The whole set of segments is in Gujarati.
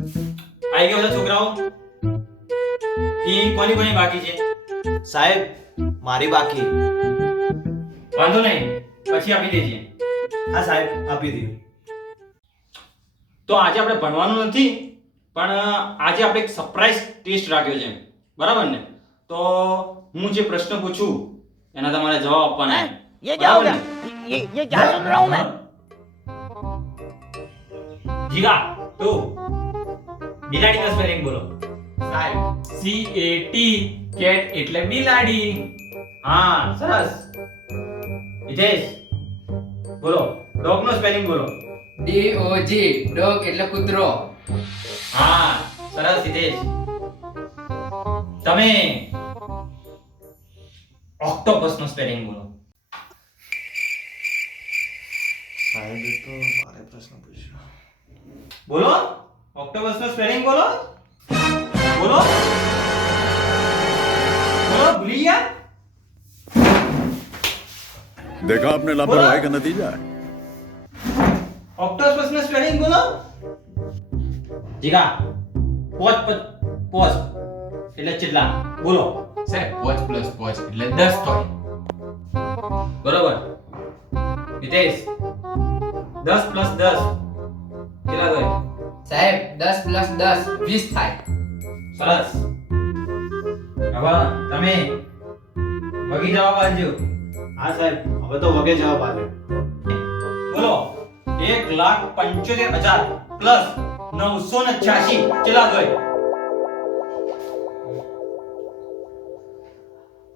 આવી ગયો છે છોકરાઓ? ફી કોની બાકી છે? સાહેબ મારી બાકી. વાંધો નહીં, પછી આપી દેજે. હા સાહેબ આપી દઉં. તો આજે આપણે ભણવાનું નથી, પણ આજે આપણે એક સરપ્રાઈઝ ટેસ્ટ રાખ્યો છે, બરાબર ને? તો હું જે પ્રશ્ન પૂછું એના તમારે જવાબ આપવાના છે. ये क्या हो गया ये क्या सुन रहा हूँ मैं જીગા તું બિલાડીનો સ્પેલિંગ બોલો. સાહેબ CAT કેટ એટલે બિલાડી. હા સરસ. હિતેશ બોલો, ડોગનો સ્પેલિંગ બોલો. DOG ડોગ એટલે કૂતરો. હા સરસ હિતેશ. તમે ઓક્ટોપસનો સ્પેલિંગ બોલો. સાહેબ તો મારે પ્રશ્ન પૂછ્યો. બોલો, ઓક્ટોપસનો સ્પેલિંગ બોલો. બોલો બોલો, ભૂલી ગયા? देखा आपने लापरवाही का नतीजा है. ઓક્ટોપસનો સ્પેલિંગ બોલો. જીગા પોચ એટલે કેટલા બોલો. સાહેબ પોચ પ્લસ પોચ એટલે 10 થાય. બરોબર. હિતેશ 10 + 10 કેટલા થાય? સાહેબ 10 + 10 20 થાય. સરસ. હવે તમે વગી જવાબ આપજો. હા સાહેબ હવે તો વગે જવાબ આવ્યો. બોલો 1,75,000 પ્લસ 986 કેટલા થાય?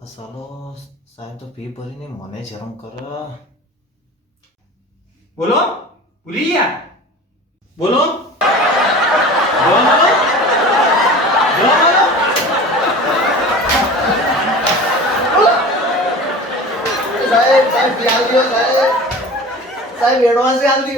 આ સાલો સાહેબ તો ફી ભરીને મને શરમ કરે. બોલો, ભૂલી ગયા? બોલો જવાબ આપો. જવાબ આપો. સાહેબ સાહેબ ફી આલ દો સાહેબ. સાહેબ એડવાન્સ આલ દો.